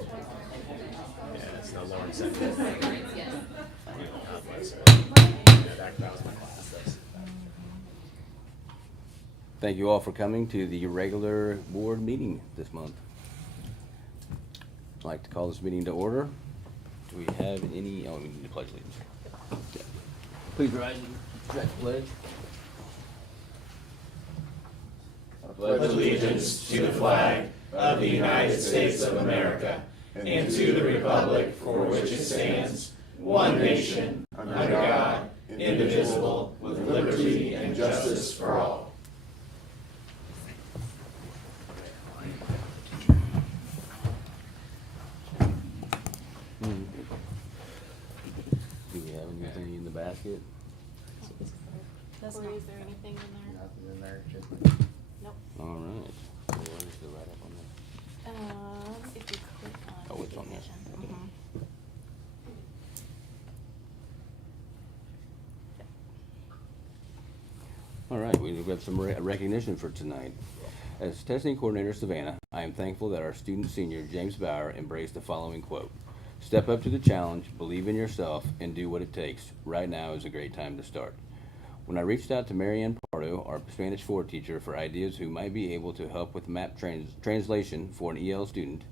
Yeah, it's no Lauren said. God bless her. Yeah, that was my class. Thank you all for coming to the regular board meeting this month. I'd like to call this meeting to order. Do we have any, we need to pledge allegiance. Yeah. Please rise and direct the pledge. I pledge allegiance to the flag of the United States of America and to the republic for which it stands, one nation, under God, indivisible, with liberty and justice for all. Do we have anything in the basket? That's Corey, is there anything in there? Nothing in there, just. Nope. All right. So where's the write-up on that? If you click on. Oh, it's on there. Okay. All right, we've got some recognition for tonight. As testing coordinator Savannah, I am thankful that our student senior, James Bauer, embraced the following quote: "Step up to the challenge, believe in yourself, and do what it takes. Right now is a great time to start." When I reached out to Marianne Pardo, our Spanish 4 teacher, for ideas who might be able to help with map translation for an EL student,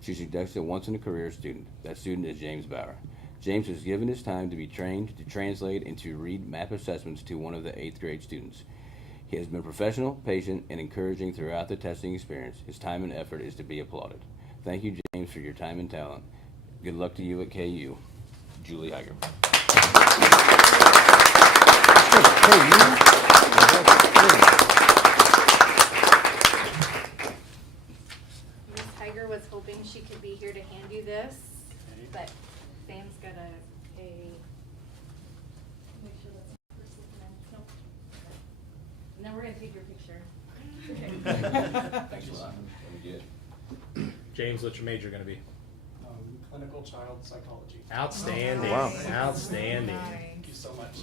she suggested a once-in-a-career student. That student is James Bauer. James has given his time to be trained to translate and to read map assessments to one of the 8th grade students. He has been professional, patient, and encouraging throughout the testing experience. His time and effort is to be applauded. Thank you, James, for your time and talent. Good luck to you at KU. Julie Iger. Miss Tiger was hoping she could be here to hand you this, but Sam's got a make sure that's the first one. Nope. And then we're gonna take your picture. Thanks a lot. Very good. James, what's your major going to be? Clinical child psychology. Outstanding. Oh, wow. Outstanding. Thank you so much.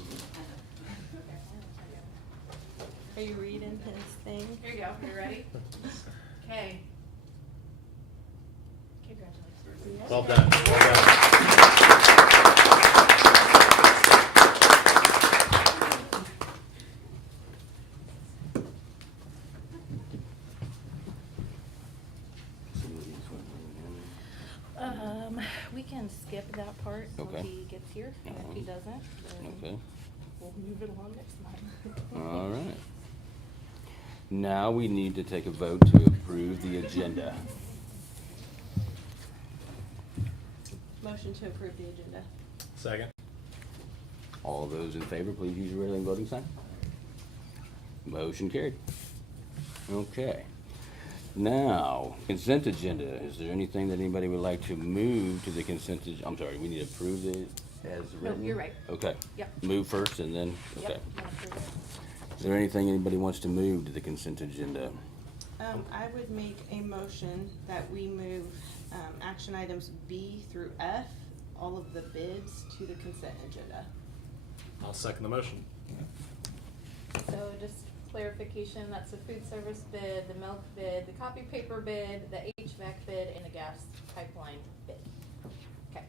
Are you reading his thing? Here you go. You ready? Okay. Congratulations. Well done. Well done. We can skip that part until Okay. he gets here. And if he doesn't, then Okay. we'll move it along next time. All right. Now we need to take a vote to approve the agenda. Motion to approve the agenda. Second. All those in favor, please use your regular voting sign. Motion carried. Okay. Now, consent agenda. Is there anything that anybody would like to move to the consent I'm sorry, we need to approve it as No, written? you're right. Okay. Yep. Move first and then, okay. Yep. Wanna approve it? Is there anything anybody wants to move to the consent agenda? I would make a motion that we move, action items B through F, all of the bids to the consent agenda. I'll second the motion. So just clarification, that's the food service bid, the milk bid, the copy paper bid, the HVAC bid, and the gas pipeline bid. Okay.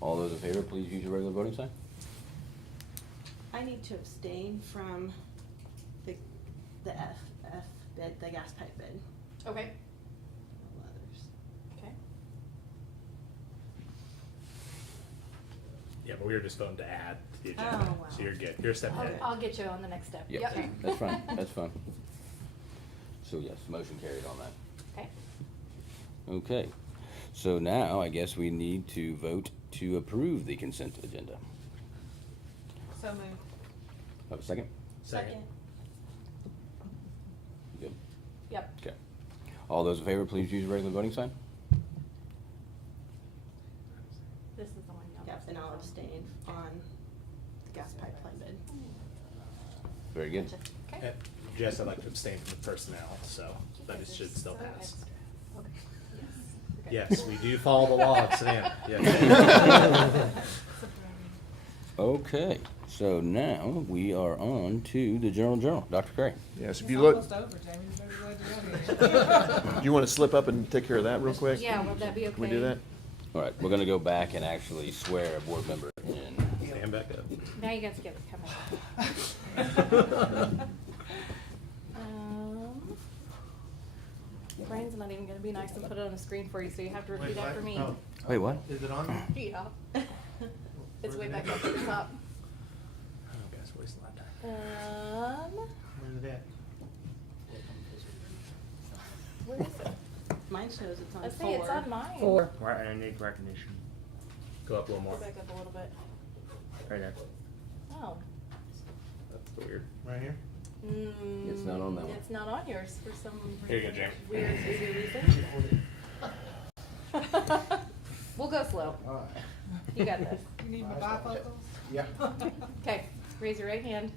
All those in favor, please use your regular voting sign. I need to abstain from the F bid, the gas pipe bid. Okay. No others. Okay. Yeah, but we were just voting to add to the agenda. Oh, wow. So you're good. You're a step ahead. I'll get you on the next step. Yep, that's fine, that's fine. So yes, motion carried on that. Okay. Okay, so now I guess we need to vote to approve the consent agenda. So moved. Have a second? Second. Good. Yep. Okay. All those in favor, please use your regular voting sign. This is the one. Yep, and I'll abstain on the gas pipeline bid. Very good. Gotcha. Okay. Jess, I'd like to abstain from the personnel, so that it should still pass. Okay. Yes. Okay. Yes, we do follow the law of Savannah. Yes. Okay, So now we are on to the General Journal. Dr. Cray. Yes, if It's you look, almost over, Jamie. You better go to do you want to slip up and take care of that real quick? Yeah, will that be okay? Can we do that? All right, we're going to go back and actually swear a board member in. Stand back up. Now you guys get to come in. Brian's not even gonna be nice and put it on the screen for you, so you have to repeat Wait, after me. oh. Wait, what? Is it on? Yeah. It's way back up to the top. Oh, guys, wasting a lot of time. Where's it at? Where is it? Mine shows it's on Let's see, 4. it's on mine. Four. Right, I need recognition. Go up a little Go more. back up a little bit. Right there. Oh. That's weird. Right here? It's not on that one. It's not on yours for some Here you go, James. weird reason. We'll go slow. Alright. You got this. You need my bifocals? Yeah. Okay, raise your right hand.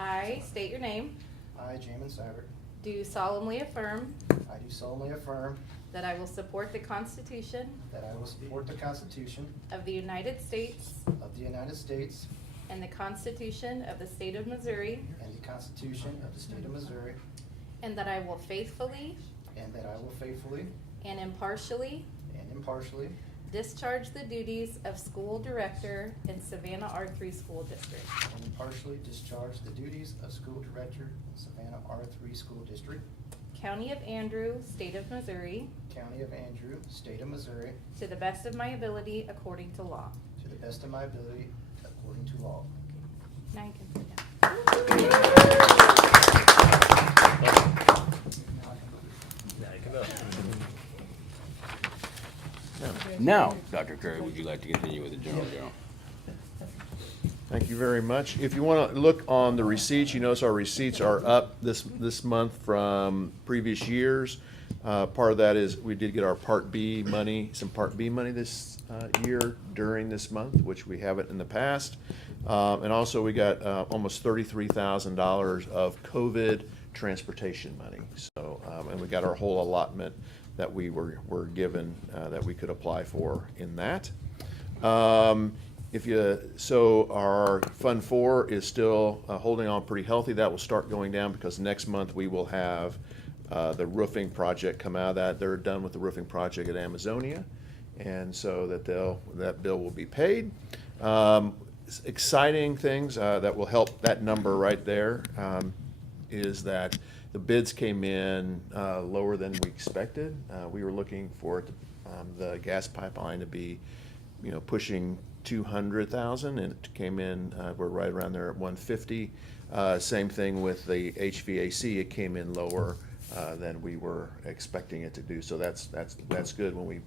I state your name. I, Jamin Savert, Do solemnly affirm I do solemnly affirm that I will support the Constitution that I will support the Constitution of the United States of the United States and the Constitution of the State of Missouri, and the Constitution of the State of Missouri, and that I will faithfully and that I will faithfully and impartially and impartially discharge the duties of school director in Savannah R3 School District, and impartially discharge the duties of school director in Savannah R3 School District, County of Andrew, State of Missouri, County of Andrew, State of Missouri, to the best of my ability according to law. to the best of my ability according to law. Now you can sit down. Now you can go. Now, Dr. Cray, would you like to continue with the General Journal? Thank you very much. If you want to look on the receipts, you notice our receipts are up this month from previous years. Part of that is we did get our Part B money, some Part B money this year during this month, which we haven't in the past. And also we got almost $33,000 of COVID transportation money. So, and we got our whole allotment that we were given that we could apply for in that. So our Fund 4 is still holding on pretty healthy. That will start going down because next month we will have the roofing project come out of that. They're done with the roofing project at Amazonia, and so that bill will be paid. Exciting things that will help that number right there is that the bids came in lower than we expected. We were looking for the gas pipeline to be, pushing 200,000, and it came in. We're right around there at 150. Same thing with the HVAC. It came in lower than we were expecting it to do. So that's good when we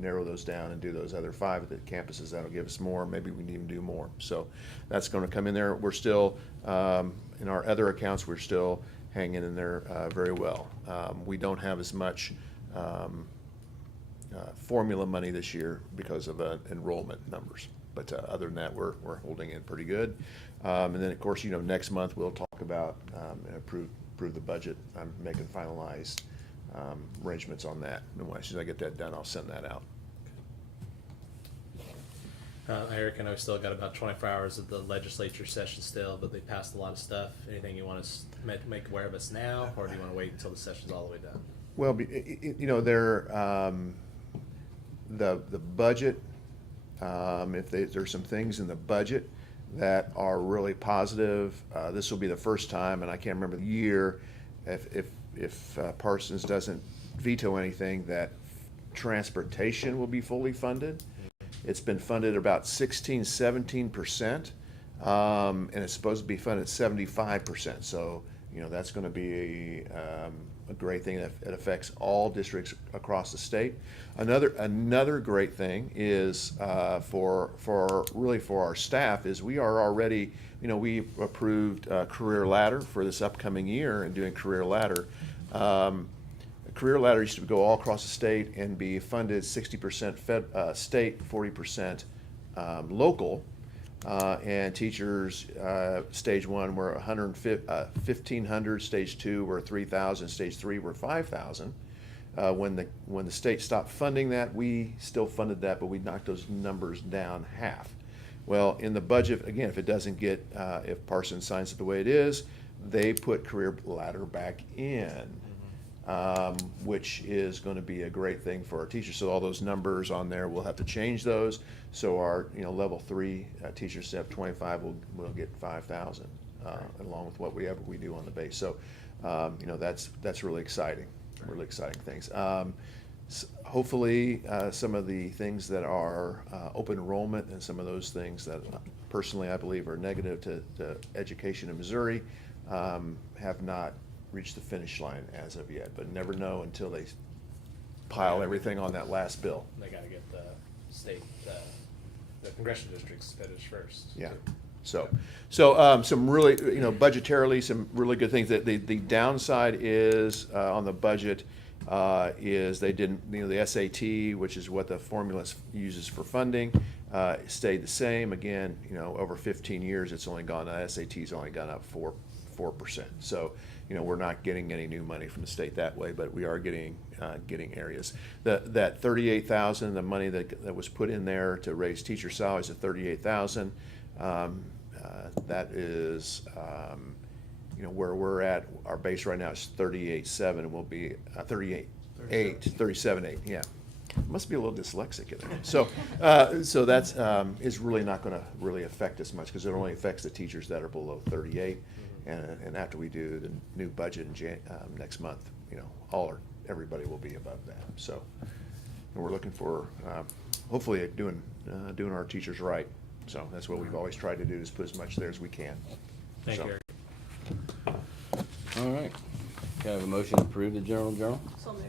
narrow those down and do those other 5 at the campuses. That'll give us more. Maybe we can even do more. So that's going to come in there. We're still in our other accounts. We're still hanging in there very well. We don't have as much formula money this year because of enrollment numbers. But other than that, we're holding in pretty good. And then, of course, next month we'll talk about and approve the budget. I'm making finalized arrangements on that. And as soon as I get that done, I'll send that out. Eric, I know we still got about 24 hours of the legislature session still, but they passed a lot of stuff. Anything you want us to make aware of us now, or do you want to wait until the session's all the way done? Well, the budget, if there's some things in the budget that are really positive, this will be the first time, and I can't remember the year, if Parsons doesn't veto anything, that transportation will be fully funded. It's been funded about 17%, and it's supposed to be funded 75%. So, that's going to be a great thing that it affects all districts across the state. Another great thing is for our staff is we are already, we approved Career Ladder for this upcoming year and doing Career Ladder. Career Ladder used to go all across the state and be funded 60% state, 40% local. And teachers, stage 1 were 1,500, stage 2 were 3,000, stage 3 were 5,000. When the state stopped funding that, we still funded that, but we knocked those numbers down half. Well, in the budget, again, if it doesn't get, if Parsons signs it the way it is, they put career ladder back in, which is going to be a great thing for our teachers. So all those numbers on there, we'll have to change those. So our, level 3 teachers step 25 will get 5,000, along with whatever we do on the base. So, that's really exciting, really exciting things. Hopefully, some of the things that are open enrollment and some of those things that personally I believe are negative to education in Missouri have not reached the finish line as of yet, but never know until they pile everything on that last bill. They gotta get the state, the congressional districts finished first. Yeah. too. So some really, budgetarily, some really good things. The downside is, on the budget, is they didn't, the SAT, which is what the formula uses for funding, stayed the same. Again, over 15 years, it's only gone, SAT's only gone up 4%. So, we're not getting any new money from the state that way, but we are getting areas. That 38,000, the money that was put in there to raise teacher salaries at 38,000, that is, where we're at. Our base right now is 38.7, and we'll be 37.8. Yeah, must be a little dyslexic in there. So that's is really not going to really affect us much because it only affects the teachers that are below 38. And after we do the new budget in next month, everybody will be above that. So, and we're looking for hopefully doing our teachers right. So that's what we've always tried to do, is put as much there as we can. Thank So. you, Eric. All right. Can I have a motion to approve the general journal? So moved.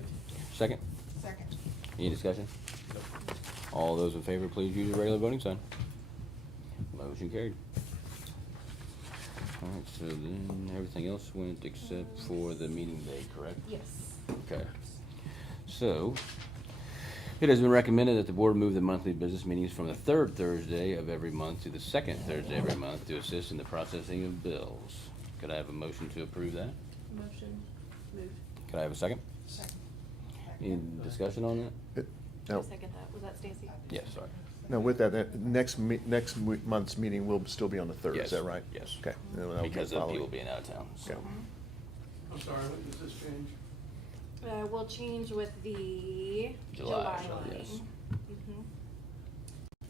Second? Second. Any discussion? All those in favor, please use your regular voting sign. Motion carried. All right, so then everything else went except for the meeting day, correct? Yes. Okay. So, it has been recommended that the board move the monthly business meetings from the third Thursday of every month to the second Thursday every month to assist in the processing of bills. Could I have a motion to approve that? Motion moved. Could I have a second? Second. Any discussion on that? No, Second that. Was that Stacy? Yes, sorry. no, with that, next month's meeting will still be on the 3rd, Yes, is that right? yes. Okay. Then that'll be Because of following. people being out of town. So. Okay. I'm sorry, what does this change? We'll change with the July, July line. yes. Mhm.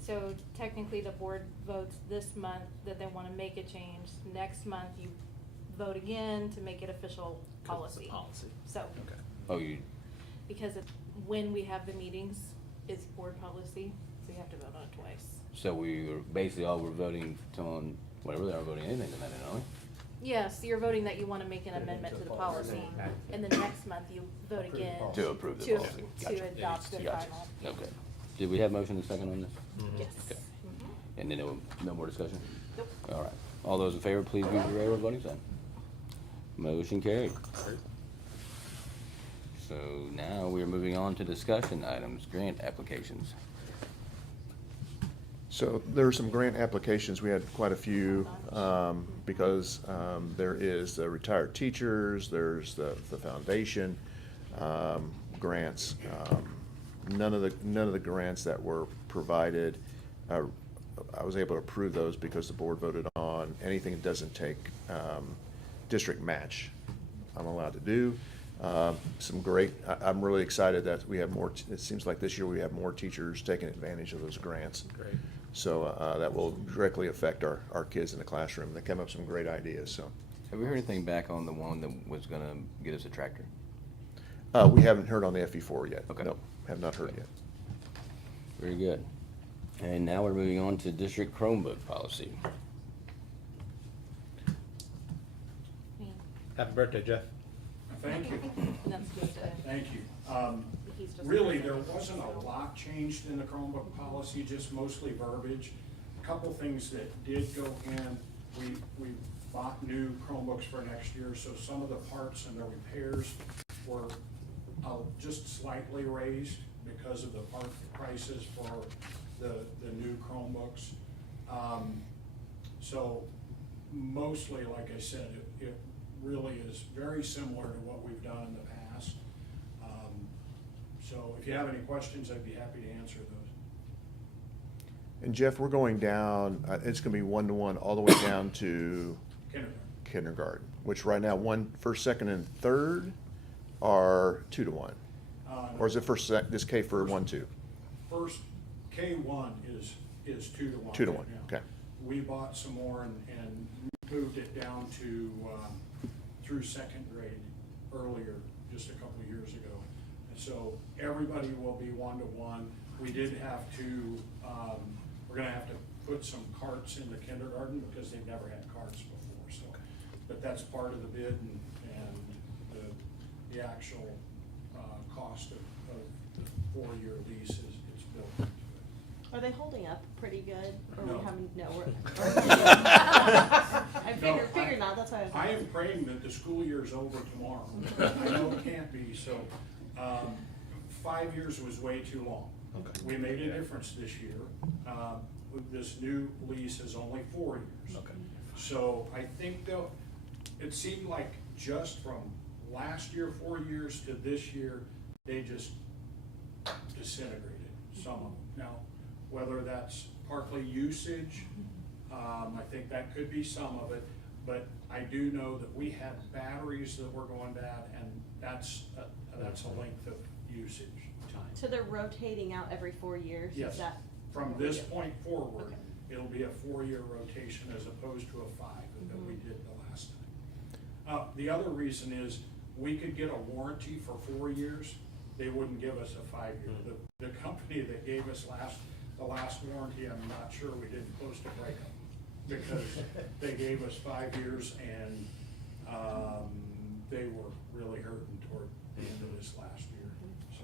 So technically, the board votes this month that they wanna make a change. Next month, you vote again to make it official 'Cause it's a policy. policy. So, Okay. Oh, you, because when we have the meetings is board policy, so you have to vote on it twice. so we were basically all we're voting on whatever they are voting anything tonight, aren't we? Yes, you're voting that you wanna make an amendment to the policy, and then next month you vote again. To approve the to- policy. To Gotcha. adopt the Gotcha. final. Okay. Did we have motion and second on this? Yes. Okay. Mhm. And then no more discussion? Nope. All right. All those in favor, please use your regular voting sign. Motion carried. So now we are moving on to discussion items, grant applications. So there are some grant applications. We had quite a few, because there is the retired teachers, there's the foundation grants. None of the grants that were provided, I was able to approve those because the board voted on anything that doesn't take district match. I'm allowed to do. Some great, I'm really excited that we have more, it seems like this year we have more teachers taking advantage of those grants. Great. So that will directly affect our kids in the classroom. They come up with some great ideas, so. Have we heard anything back on the one that was gonna get us a tractor? We haven't heard on the FE4 yet. Okay. No, have not heard Okay. yet. Very good. And now we're moving on to district Chromebook policy. Me. Happy birthday, Jeff. Thank you, And that's good to, thank you. he's just. Really, there wasn't a lot changed in the Chromebook policy, just mostly verbiage. A couple things that did go in, we bought new Chromebooks for next year, so some of the parts and the repairs were just slightly raised because of the part prices for the new Chromebooks. So mostly, like I said, it really is very similar to what we've done in the past. So if you have any questions, I'd be happy to answer And Jeff, we're going down, it's gonna be 1-to-1 all the way down to Kindergarten. kindergarten, which right now, first, second, and third are 2-to-1. Or is it this K for 1-2? First, K1 is 2-to-1. 2-to-1, right now. okay. We bought some more and moved it down to, through second grade earlier, just a couple of years ago. And so everybody will be 1-to-1. We did have to, we're gonna have to put some carts in the kindergarten because they've never had carts before, so. But that's part of the bid and the actual, cost of the 4-year lease is built into it. Are they holding up pretty good? Or No. we haven't, no, we're. I No, figured not, that's why I was. I am praying that the school year's over tomorrow. I know it can't be, so, 5 years was way too long. Okay. We made a difference this year. This new lease is only 4 years. Okay. So I think though, it seemed like just from last year, 4 years, to this year, they just disintegrated, some of them. Now, whether that's partly usage, I think that could be some of it, but I do know that we had batteries that were going bad, and that's a length of usage time. So they're rotating out every 4 years? Is Yes, that? from this point forward, Okay. it'll be a 4-year rotation as opposed to a 5 that we did the last time. The other reason is, we could get a warranty for 4 years, they wouldn't give us a 5-year. The company that gave us the last warranty, I'm not sure we didn't close to break them, because they gave us 5 years and, they were really hurting toward the end of this last year, so.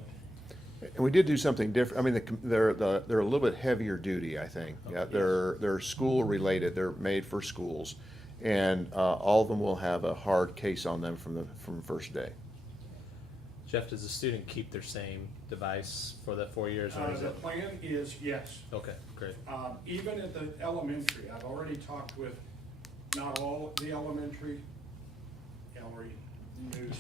And we did do something different. I mean, they're a little bit heavier duty, I think. Yeah, they're school related. They're made for schools, and all of them will have a hard case on them from first day. Jeff, does the student keep their same device for the 4 years? Or is The it? plan is, yes. Okay, great. Even at the elementary, I've already talked with not all the elementary, Ellery News.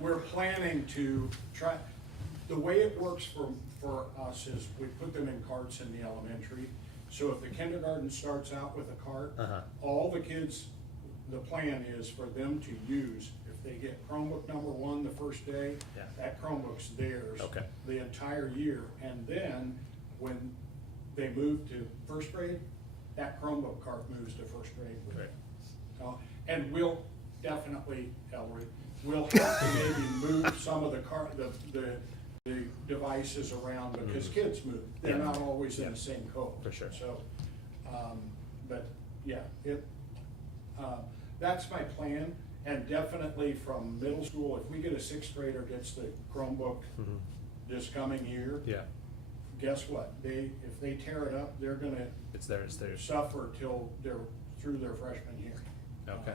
We're planning to try, the way it works for us is we put them in carts in the elementary. So if the kindergarten starts out with a cart, all the kids, the plan is for them to use, if they get Chromebook number 1 the first day, Yeah. that Chromebook's theirs Okay. the entire year. And then when they move to first grade, that Chromebook cart moves to first grade with Right. it. And we'll definitely, Ellery, we'll have to maybe move some of the devices around because kids move. They're Yeah. not always in Yeah. the same code. For sure. So, but yeah, that's my plan. And definitely from middle school, if we get a 6th grader gets the Chromebook this coming year, Yeah, guess what? If they tear it up, they're gonna it's theirs. suffer till they're through their freshman year. Okay.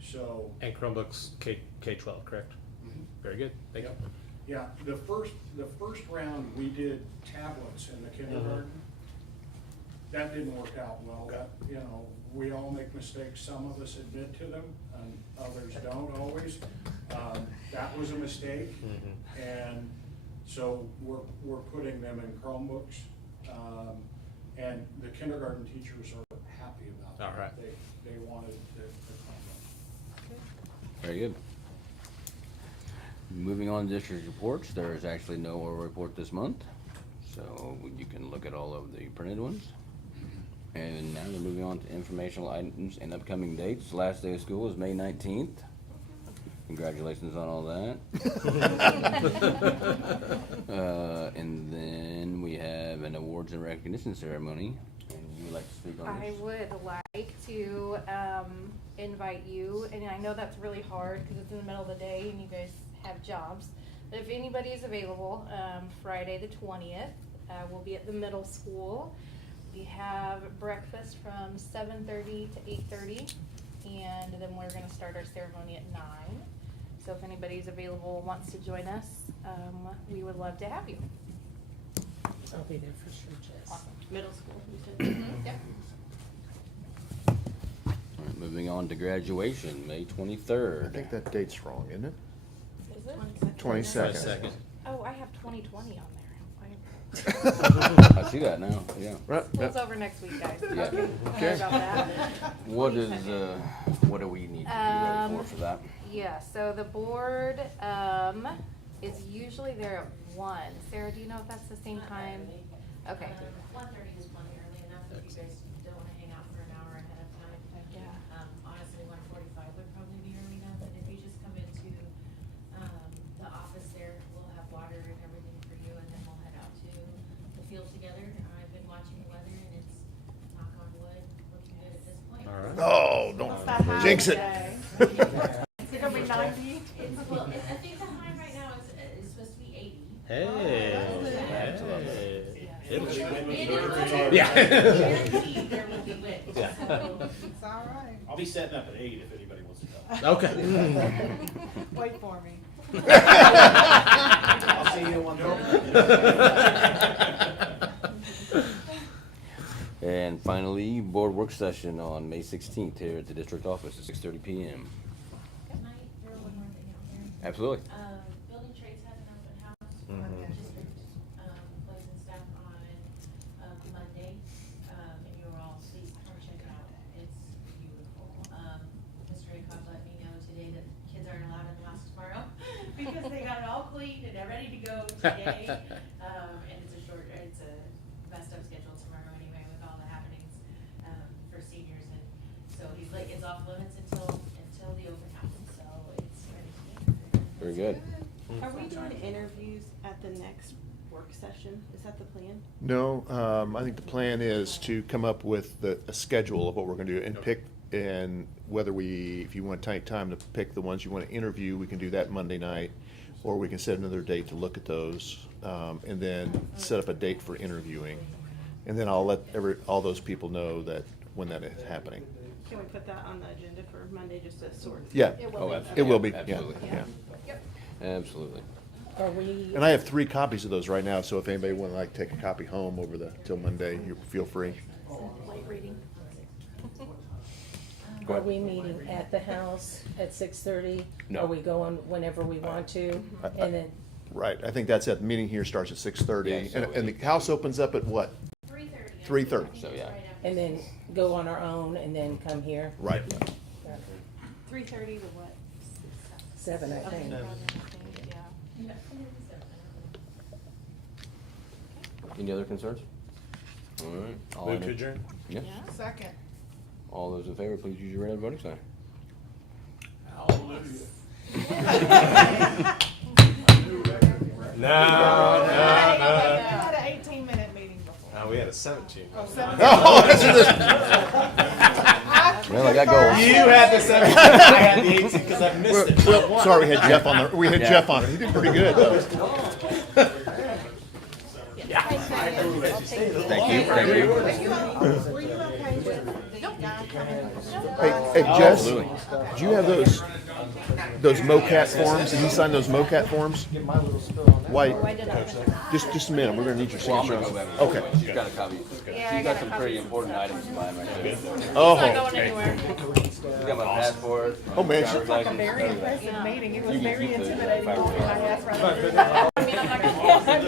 So, And Chromebooks K-12, correct? Very good. Thank you. yeah, the first round, we did tablets in the kindergarten. That didn't work out well. That, we all make mistakes. Some of us admit to them and others don't always. That was a mistake. And so we're putting them in Chromebooks. And the kindergarten teachers are happy about that. All right. They wanted the Chromebook. Very good. Moving on to district reports, there is actually no oral report this month, so you can look at all of the printed ones. And now we're moving on to informational items and upcoming dates. The last day of school is May 19th. Congratulations on all that. And then we have an awards and recognition ceremony. And you would like to speak on I this? would like to invite you, and I know that's really hard because it's in the middle of the day and you guys have jobs. But if anybody is available, Friday the 20th, we'll be at the middle school. We have breakfast from 7:30 to 8:30, and then we're going to start our ceremony at 9. So if anybody's available, wants to join us, we would love to have you. I'll be there for sure, Jess. Awesome. Middle school, you said? Yep. All right, moving on to graduation, May I 23rd. think that date's wrong, isn't it? Is it? 22nd. 22nd. Oh, I have 2020 on there. I see that now, yeah. Right, Well, yeah. it's over next week, guys. Yeah. Sorry about that. What is, what do we need to be ready for that? Yeah, so the board, is usually there at 1. Sarah, do you know if that's the same time? Okay. 1:30 is plenty early enough if you guys don't wanna hang out for an hour ahead of time. Yeah. Honestly, 1:45 would probably be early enough, and if you just come into, the office there, we'll have water and everything for you, and then we'll head out to the field together. I've been watching the weather, and it's, knock on wood, looking good at this point. All right. Oh, don't jinx it. It's gonna be 90? Well, I think the high right now is supposed to be 80. Hey. It'll be Yeah. Yeah. Guaranteed there will be wind, Yeah. so. It's all right. I'll be setting up at 8 if anybody wants to come. Okay. Wait for me. I'll see you at 1:30. And finally, board work session on May 16th here at the district office at 6:30 PM. Can I throw one more thing out there? Absolutely. Building trades had an open house, district, employees and staff on, Monday, and you were all, please come check it out, it's beautiful. Mr. Acock let me know today that kids aren't allowed in the house tomorrow, because they got it all cleaned and they're ready to go today. And it's a messed up schedule tomorrow anyway with all the happenings, for seniors, and so he's like, it's off limits until the open house, so it's ready to go. Very good. Are we doing interviews at the next work session? Is that the plan? No, I think the plan is to come up with a schedule of what we're gonna do and pick, and whether if you want to take time to pick the ones you want to interview, we can do that Monday night, or we can set another date to look at those, and then set up a date for interviewing. And then I'll let all those people know that when that is happening. Can we put that on the agenda for Monday, just to sort? Yeah, It will Oh, be. absolutely. it will be, yeah, Absolutely. yeah. Yep. Absolutely. Are we, And I have 3 copies of those right now, so if anybody would like to take a copy home till Monday, you feel free. Light reading. Go are ahead. we meeting at the house at 6:30? No. Are we going whenever we want to? And then, Right, I think that's it. The meeting here starts at 6:30, Yeah, so and the house opens up at what? 3:30. 3:30. So, yeah. and then go on our own and then come here? Right. 3:30 to what? 7, I think. Yeah. Any other concerns? All right. All Move to in- adjourn. Yeah. Second. All those in favor, please use your red voting sign. No, We had an 18-minute meeting before. no. We had a 17. Oh, 17. Oh, that's what Well, I got gold. You had the 17. I had the 18 because I missed it. well, sorry, we had Jeff on the. We had Yeah. Jeff on it. He did pretty good though. Thank you. Thank you. Were you okay with the guy coming? Hey, Jess, Absolutely. do you have those MOCAT forms? Did he sign those MOCAT forms? Why? Oh, I did not. Just a minute. We're gonna need your Well, I'm signature. gonna go back. Okay. She's got a copy. Yeah, I She's got got some a pretty copy. important items in mine right there. It's not Oh, going anywhere. She's got my passport. Oh, man. driver's Like a license, very everything. impressive meeting. It You was can very keep the intimidating. fire walking my department. ass right through. I mean, I'm not gonna.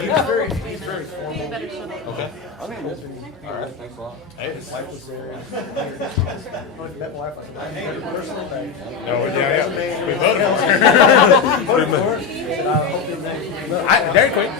You better shut up. Okay. Okay. All right. Thanks a lot. Hey, it's like, No, yeah. we voted for it. Very quick.